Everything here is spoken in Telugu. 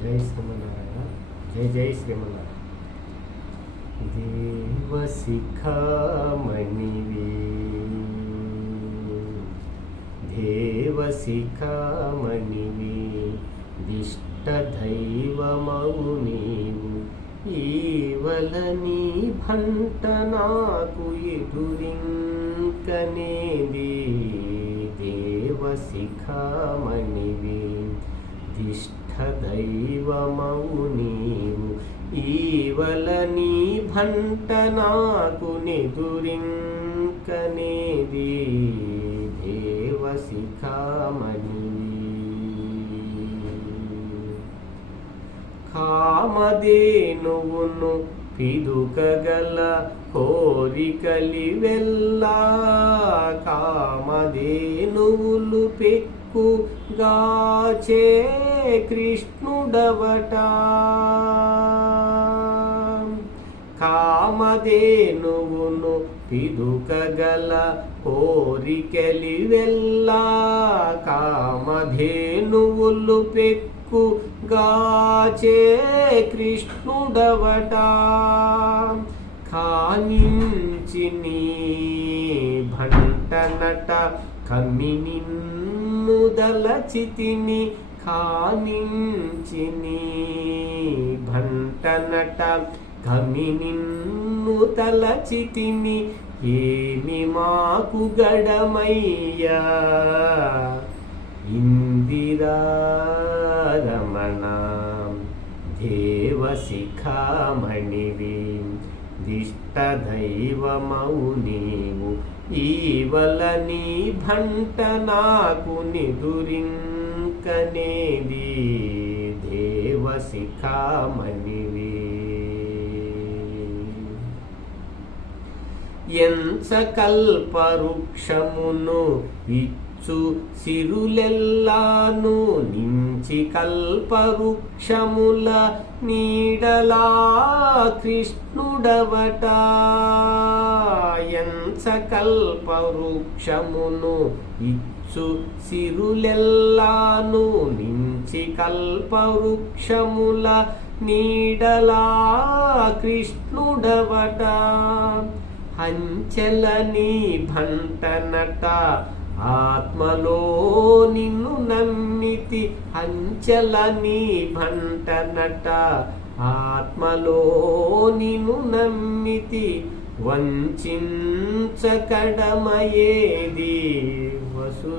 జై శ్రీమన్నారాయణ. జై జై శ్రీమన్నారాయణ. దేవశిఖామణివే దేవశిఖామణివే దిష్టదైవమవు నీవు ఈవలని భంట నాకు ఎదురింకనేది దేవశిఖామణివే దిష్టదైవమవు నీవు ఈవలని భంట నాకు నెదురింకనేది దేవశిఖామణివే కామధేనువును పిదుకగల కోరికలివెల్లా కామధేనువులు పెక్కుగాచే కృష్ణుడవట కామధేనువును పిదుకగల కోరికలివెల్లా కామధేనువులు గాచే కృష్ణుడవట కానించి నీ భంటనట కమ్మి నిన్ను దలచితిని కానించి నీ భంటనట కమ్మి నిన్ను తలచితిని ఏమి మాకు గడమయ్యా ఇందిరారమణ దేవశిఖామణివే దిష్టదైవమవు నీవు ఈవలని భంట నాకు నిదురింకనేది దేవశిఖామణివే ఎంచ కల్పవృక్షమును సిరులెల్లాను నించి కల్పవృక్షముల నీడలా కృష్ణుడవట ఎంచ కల్పవృక్షమును ఇచ్చు సిరులెల్లాను నించి కల్పవృక్షముల నీడలా కృష్ణుడవట హంచెలని భంటనట ఆత్మలో నిన్ను నమ్మితి హంచెలని భంటనట ఆత్మలో నిన్ను నమ్మితి వంచించకడమయేది వసుధాదీశ